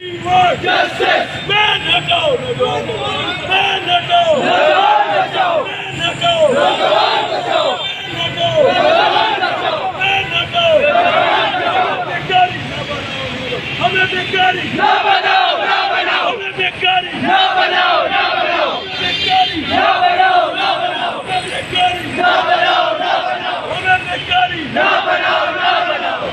Justice! Man हटाओ नौजवान Man हटाओ नौजवान बचाओ Man हटाओ नौजवान बचाओ Man हटाओ Man हटाओ बेकारी ना बनाओ हमें बेकारी ना बनाओ हमें बेकारी ना बनाओ बेकारी ना बनाओ बेकारी ना बनाओ हमें बेकारी ना बनाओ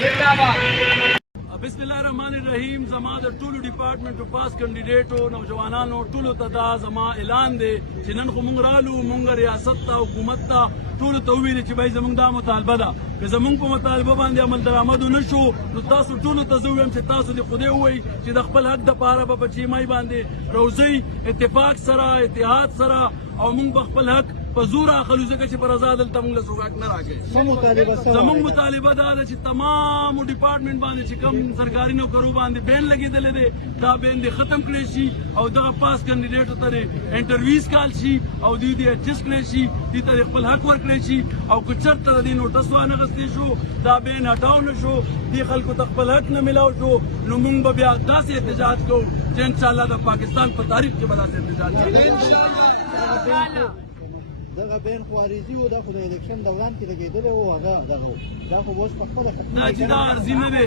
जिंदाबाद बिस्मिल्लाहिर्रहमानिर्रहीम जमा द टूलू डिपार्टमेंट टू पास कैंडिडेट हो नौजवानों टूलू तदा जमा ऐलान दे जिनन को मुंगरालू मुंग रियासत ता हुकूमत ता टूलू तवील ची भाई जमुंग दा मुतालबा दा कि जमुंग को मुतालबा बांधे अमल दरामद नशो नु तासु टूलू तजवम ची तासु दे खुदे हुई ची द खपल हक द पारा बा बची माई बांधे रोज़ी इत्तेफाक सरा इतिहाद सरा और मुंग बखपल हक पजूरा खलूसे के पर आजाद तमंग सुगाक न राखे समंग मुतालिबा दा ची तमाम डिपार्टमेंट बांधे ची कम सरकारी नौकरों बांधे बैन लगी दले दे दा बैन दे खत्म करे शी और दा पास कैंडिडेट तरे इंटरव्यूज काल शी और दी दे एडजस्ट करे शी दी तरे खपल हक वर करे शी और कुछ तर दी नोटिस वा न गस्ती शो दा बैन हटाओ न शो दी खल को तखपल हक न मिलाओ शो नु मुंग बबिया दा से एहतजाज को इंशाल्लाह दा पाकिस्तान पर तारीख के बला से एहतजाज इंशाल्लाह دغه بین خوارزي او د الیکشن دوران کې لګیدل او هغه دغه دا خو اوس په خپل دا چې دا ارزي نه دی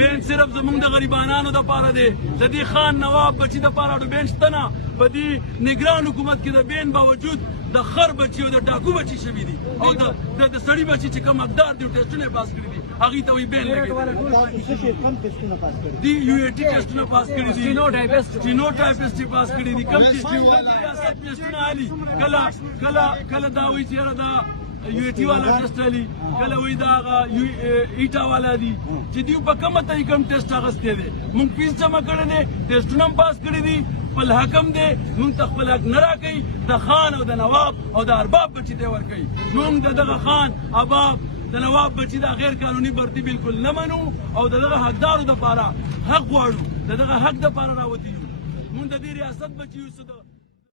بین صرف زمونږ د غریبانو د پاره دی د دې خان نواب بچي د پاره بین شته نه په دې نگران حکومت کې د بین باوجود د خر بچي او د ډاکو بچي شوي دي او د سړي بچي چې کوم حقدار دي ټیسټونه پاس کړي دي هغه ته وی بین لګي تاسو څه شي کم ټیسټونه پاس کړي دي یو ای ټی ټیسټونه پاس کړي دي چینو ټایپسټ پاس کړي دي کم چې ریاست ټیسټونه علي کله دا وی چې دا یو ای ټی والا ټیسټ علي کله وی دا یو ایټا والا دي چې دی په کومه طریقه هم ټیسټ اغسته دي مونږ فیس جمع کړي دي ټیسټونه پاس کړي دي خپل حکم دی مونږ ته خپل حق نه راکوي د خان او د نواب او د ارباب بچي دی ورکوي مونږ د دغه خان ارباب د نواب بچي دا غیر قانوني برتي بالکل نه منو او دغه حقدارو د پاره حق غواړو دغه حق د پاره راوتی مونږ د دې ریاست بچي یو